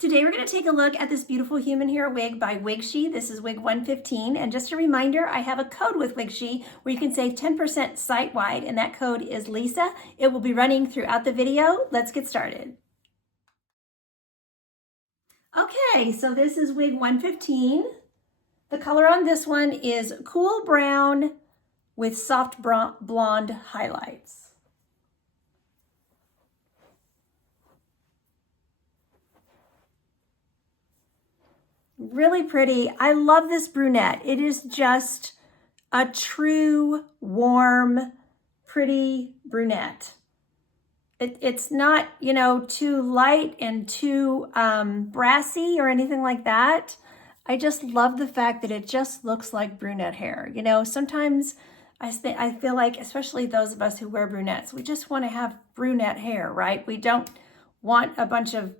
Today we're going to take a look at this beautiful human hair wig by Wigshe. This is WIG115, and just a reminder, I have a code with Wigshe where you can save 10% site-wide, and that code is Lisa. It will be running throughout the video. Let's get started. Okay, so this is WIG115. The color on this one is cool brown with soft blonde highlights. Really pretty. I love this brunette. It is just a true, warm, pretty brunette. It's not, you know, too light and too brassy or anything like that. I just love the fact that it just looks like brunette hair. You know, sometimes I feel like, especially those of us who wear brunettes, we just want to have brunette hair, right? We don't want a bunch of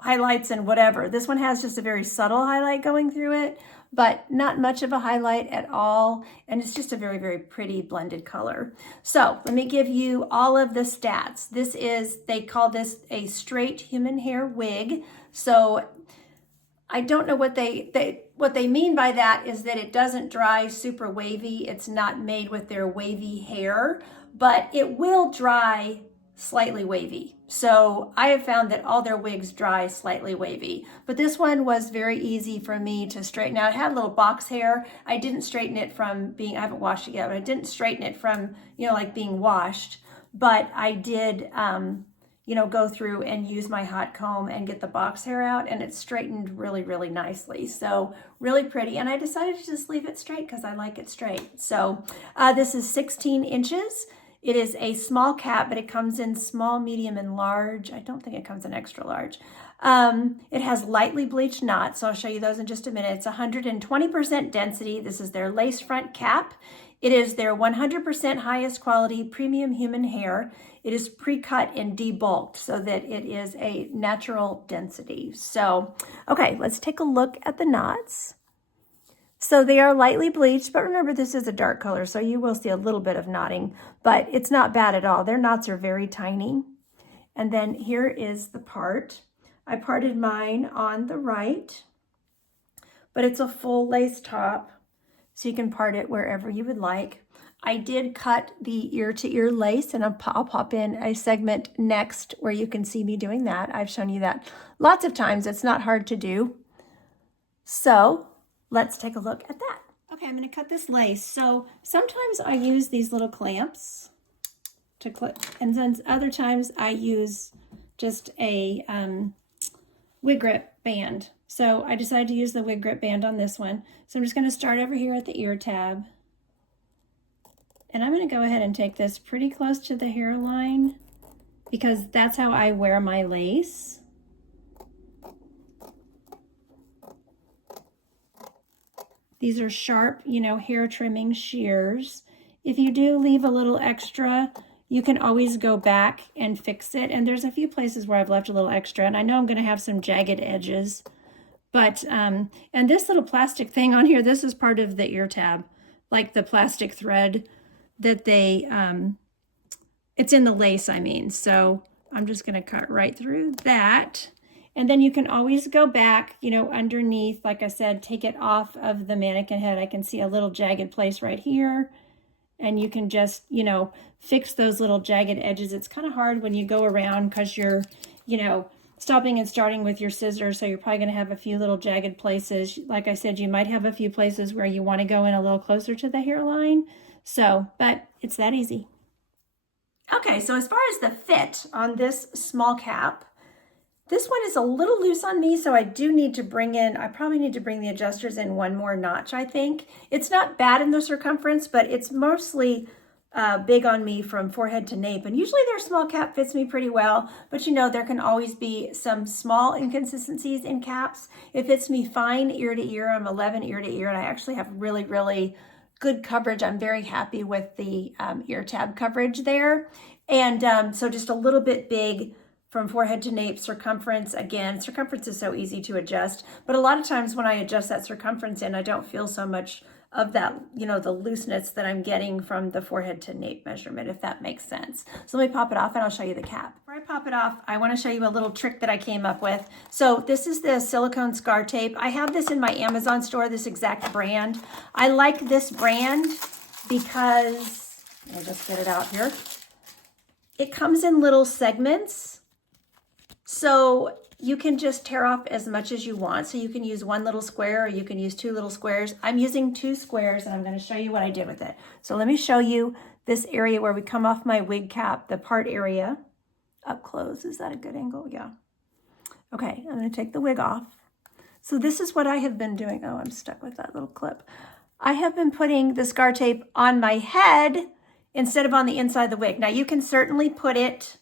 highlights and whatever. This one has just a very subtle highlight going through it, but not much of a highlight at all. And it's just a very, very pretty blended color. So let me give you all of the stats. This is, they call this a straight human hair wig. So I don't know what they mean by that is that it doesn't dry super wavy. It's not made with their wavy hair, but it will dry slightly wavy. So I have found that all their wigs dry slightly wavy, but this one was very easy for me to straighten out. It had a little box hair. I didn't straighten it from being, I haven't washed it yet, but I didn't straighten it from, you know, like being washed, but I did, you know, go through and use my hot comb and get the box hair out, and it straightened really, really nicely. So really pretty. And I decided to just leave it straight because I like it straight. So this is 16 inches. It is a small cap, but it comes in small, medium, and large. I don't think it comes in extra large. It has lightly bleached knots, so I'll show you those in just a minute. It's 120% density. This is their lace front cap. It is their 100% highest quality premium human hair. It is pre-cut and debulked so that it is a natural density. So, okay, let's take a look at the knots. So they are lightly bleached, but remember this is a dark color, so you will see a little bit of knotting, but it's not bad at all. Their knots are very tiny. And then here is the part. I parted mine on the right, but it's a full lace top, so you can part it wherever you would like. I did cut the ear-to-ear lace, and I'll pop in a segment next where you can see me doing that. I've shown you that lots of times. It's not hard to do. So let's take a look at that. Okay, I'm going to cut this lace. So sometimes I use these little clamps to clip, and then other times I use just a wig grip band. So I decided to use the wig grip band on this one. So I'm just going to start over here at the ear tab. And I'm going to go ahead and take this pretty close to the hairline because that's how I wear my lace. These are sharp, you know, hair trimming shears. If you do leave a little extra, you can always go back and fix it. And there's a few places where I've left a little extra, and I know I'm going to have some jagged edges. But, and this little plastic thing on here, this is part of the ear tab, like the plastic thread that they, it's in the lace, I mean. So I'm just going to cut right through that. And then you can always go back, you know, underneath, like I said, take it off of the mannequin head. I can see a little jagged place right here. And you can just, you know, fix those little jagged edges. It's kind of hard when you go around because you're, you know, stopping and starting with your scissors. So you're probably going to have a few little jagged places. Like I said, you might have a few places where you want to go in a little closer to the hairline. So, but it's that easy. Okay, so as far as the fit on this small cap, this one is a little loose on me, so I do need to bring in, I probably need to bring the adjusters in one more notch, I think. It's not bad in the circumference, but it's mostly big on me from forehead to nape. And usually their small cap fits me pretty well, but you know, there can always be some small inconsistencies in caps. It fits me fine ear to ear. I'm 11 ear to ear, and I actually have really, really good coverage. I'm very happy with the ear tab coverage there. And so just a little bit big from forehead to nape. Circumference, again, circumference is so easy to adjust, but a lot of times when I adjust that circumference in, I don't feel so much of that, you know, the looseness that I'm getting from the forehead to nape measurement, if that makes sense. So let me pop it off and I'll show you the cap. Before I pop it off, I want to show you a little trick that I came up with. So this is the silicone scar tape. I have this in my Amazon store, this exact brand. I like this brand because, I'll just get it out here. It comes in little segments. So you can just tear off as much as you want. So you can use one little square or you can use two little squares. I'm using two squares and I'm going to show you what I did with it. So let me show you this area where we come off my wig cap, the part area up close. Is that a good angle? Yeah. Okay, I'm going to take the wig off. So this is what I have been doing. Oh, I'm stuck with that little clip. I have been putting the scar tape on my head instead of on the inside of the wig. Now you can certainly put it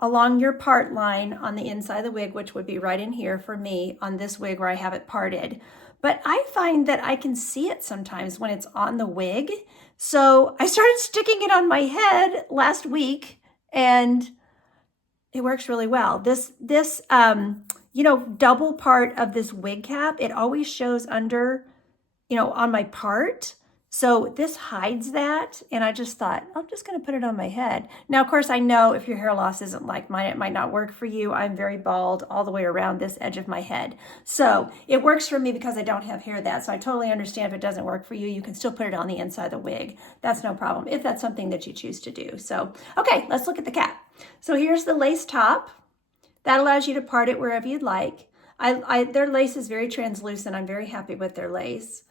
along your part line on the inside of the wig, which would be right in here for me on this wig where I have it parted. But I find that I can see it sometimes when it's on the wig. So I started sticking it on my head last week and it works really well. This you know, double part of this wig cap, it always shows under, you know, on my part. So this hides that, and I just thought, I'm just going to put it on my head. Now, of course, I know if your hair loss isn't like mine, it might not work for you. I'm very bald all the way around this edge of my head. So it works for me because I don't have hair that. So I totally understand if it doesn't work for you, you can still put it on the inside of the wig. That's no problem if that's something that you choose to do. So, okay, let's look at the cap. So here's the lace top. That allows you to part it wherever you'd like. Their lace is very translucent. I'm very happy with their lace.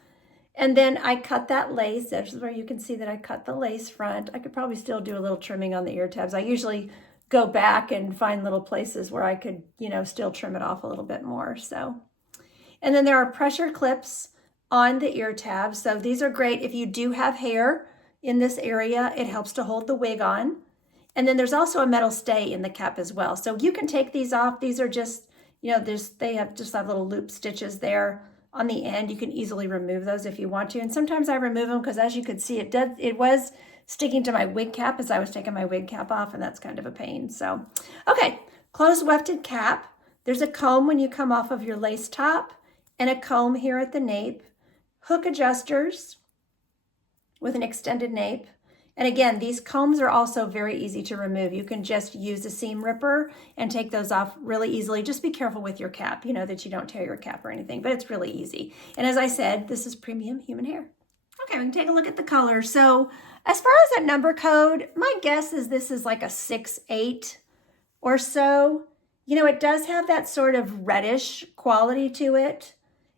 And then I cut that lace. This is where you can see that I cut the lace front. I could probably still do a little trimming on the ear tabs. I usually go back and find little places where I could, you know, still trim it off a little bit more. So, and then there are pressure clips on the ear tabs. So these are great if you do have hair in this area. It helps to hold the wig on. And then there's also a metal stay in the cap as well. So you can take these off. These are just, you know, they have little loop stitches there on the end. You can easily remove those if you want to. And sometimes I remove them because, as you could see, it was sticking to my wig cap as I was taking my wig cap off, and that's kind of a pain. So, okay, closed wefted cap. There's a comb when you come off of your lace top and a comb here at the nape. Hook adjusters with an extended nape. And again, these combs are also very easy to remove. You can just use a seam ripper and take those off really easily. Just be careful with your cap, you know, that you don't tear your cap or anything, but it's really easy. And as I said, this is premium human hair. Okay, we can take a look at the color. So as far as a number code, my guess is this is like a 6-8 or so. You know, it does have that sort of reddish quality to it.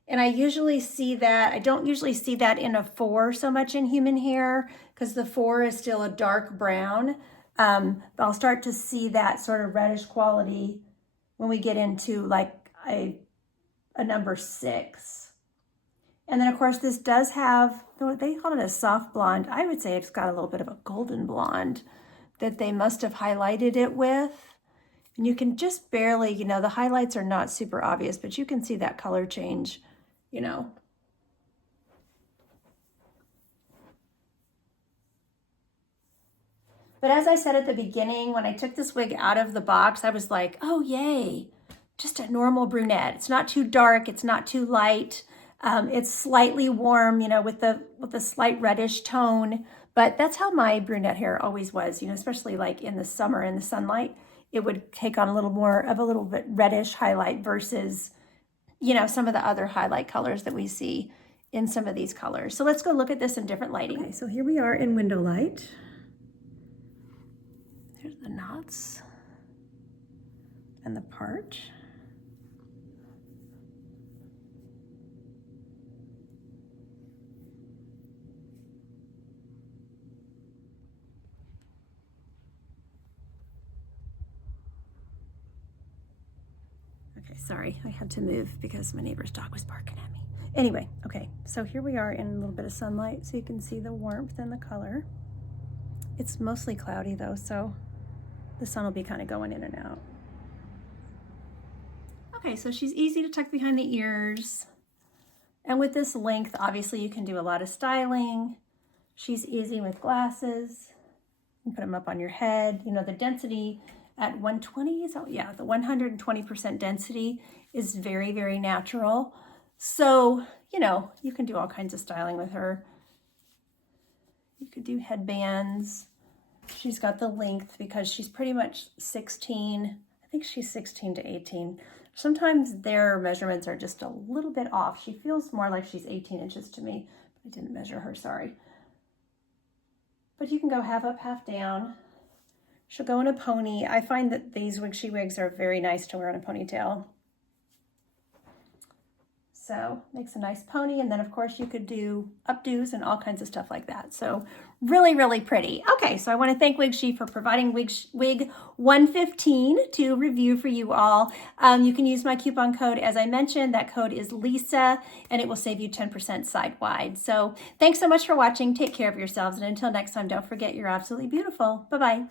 And I usually see that, I don't usually see that in a 4 so much in human hair because the 4 is still a dark brown. I'll start to see that sort of reddish quality when we get into like a number 6. And then of course this does have, they call it a soft blonde. I would say it's got a little bit of a golden blonde that they must have highlighted it with. And you can just barely, you know, the highlights are not super obvious, but you can see that color change, you know. But as I said at the beginning, when I took this wig out of the box, I was like, oh, yay, just a normal brunette. It's not too dark. It's not too light. It's slightly warm, you know, with a slight reddish tone. But that's how my brunette hair always was, you know, especially like in the summer in the sunlight. It would take on a little more of a little bit reddish highlight versus, you know, some of the other highlight colors that we see in some of these colors. So let's go look at this in different lighting. Okay, so here we are in window light. There's the knots and the part. Okay, sorry, I had to move because my neighbor's dog was barking at me. Anyway, okay, so here we are in a little bit of sunlight so you can see the warmth and the color. It's mostly cloudy though, so the sun will be kind of going in and out. Okay, so she's easy to tuck behind the ears. And with this length, obviously you can do a lot of styling. She's easy with glasses. You can put them up on your head. You know, the density at 120, so yeah, the 120% density is very, very natural. So, you know, you can do all kinds of styling with her. You could do headbands. She's got the length because she's pretty much 16. I think she's 16 to 18. Sometimes their measurements are just a little bit off. She feels more like she's 18 inches to me. I didn't measure her, sorry. But you can go half up, half down. She'll go in a pony. I find that these Wigshe wigs are very nice to wear in a ponytail. So makes a nice pony. And then of course you could do updos and all kinds of stuff like that. So really, really pretty. Okay, so I want to thank Wigshe for providing WIG115 to review for you all. You can use my coupon code. As I mentioned, that code is Lisa, and it will save you 10% site-wide. So thanks so much for watching. Take care of yourselves. And until next time, don't forget you're absolutely beautiful. Bye-bye.